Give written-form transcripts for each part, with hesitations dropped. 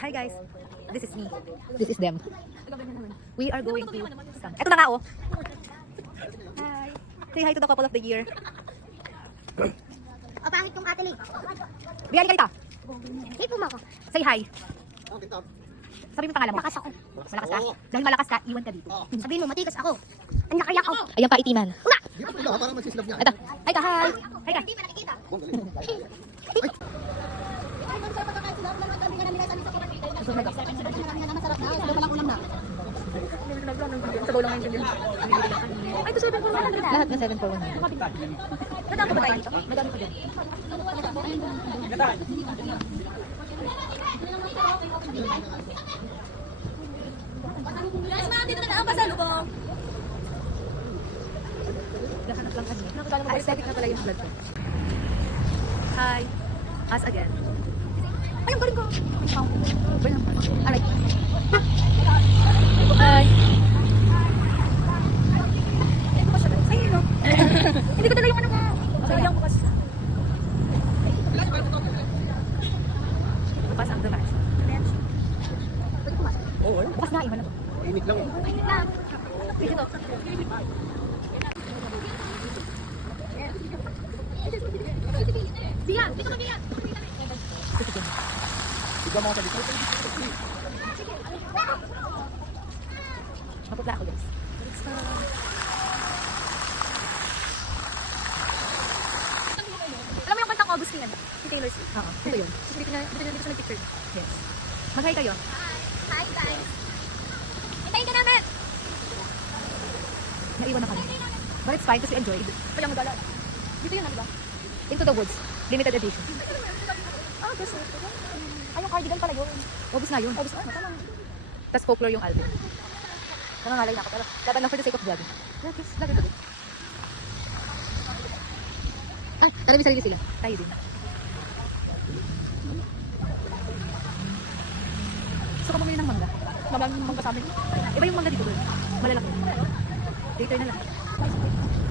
Hi guys, this is me. This is them. We are going to some... Eto na nga oh. Hi. Say hi to the couple of the year. O, pangit yung ate Lee. Biyari ka dito. Say po mo ako. Say hi. Sabi mo pangalan mo. Malakas ako. Malakas ka? Dahil malakas ka, iwan ka dito. Sabihin mo, matikas ako. Ang laki ako. Ayan pa itiman. Una! Parang magsislap niya. Ito. Hi ka, hi. Hi ka. Hindi pa nakikita. Masarap na. Sabi palang ulam na. Sabaw lang ngayon din. Ay, ito 7 for 1. Lahat na 7 for 1. Nadami pa tayo dito? Madami pa din. Guys, mga dito na ang pasalubong. Lahanap lang kasi. Aesthetic na pala yung vlog ko. Hi. Us again. Ay, ang galing ko. Alright. Hi. Ay, no. Hindi ko dala yung ano mo. Sayang bukas. Bukas ang device. Bukas nga, iba na to. Init lang. Dito. Biyan, dito ka biyan. Ikaw mga sabi ko. Maputla ako guys. Alam mo yung kantang August ni ano? Si Taylor Swift. Oo, ito yun. Dito sa nag-picture. Yes. Mag-hi kayo. Hi guys. Hintayin ka namin. Naiwan na kami. But it's fine kasi enjoyed. Walang magala. Dito yun, ano ba? Into the Woods. Limited edition. Ah, gusto. Ay, yung cardigan pala yun. Obvious na yun. August, ano? Tama. Tapos folklore yung album. Nangangalay na ako pero laban lang for the sake of vlogging. Yes, lagay ko din. Ah, alam mo sarili sila. Tayo din. Gusto ko bumili ng mangga. Maraming mangga sa amin. Iba yung mangga dito doon. Malalaki. Later na lang.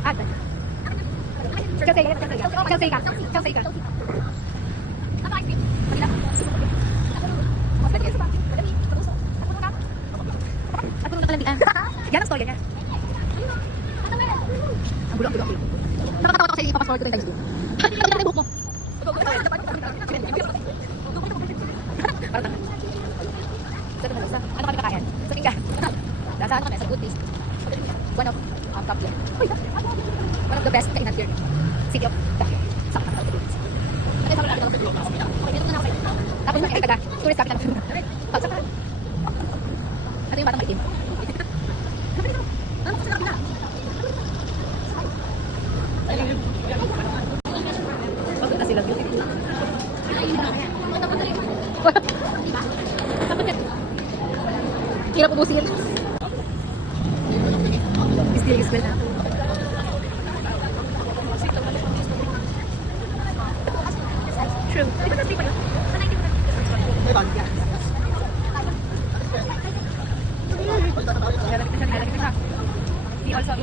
Ah, dahil. Chelsea ka. Chelsea ka. Chelsea ka. Napaka-ice cream. At pumunta ka lang diyan. Yan ang story niya. Ang gulo. Nakakatawa ako sa ipapasword ko 10 times din. Bakit hindi na buhok mo? Parang tanga. Sa ito na ano kami kakain? Sa tingga. Nasa ano kami? Sa good taste. One of top here. One of the best kainan here. City of Dakar. Sakta ka sa Philippines. At sa mga sa Philippines. Okay, dito na ako kayo. Tapos mga taga tourist capital ng Philippines. Pagsaka. Ito yung batang maitim. Ano kasi nakita? Bakit na sila beauty? Hirap ubusin. Mysterious well na. True. Di ba na-free pa yun? Sa 90 mo na. He also.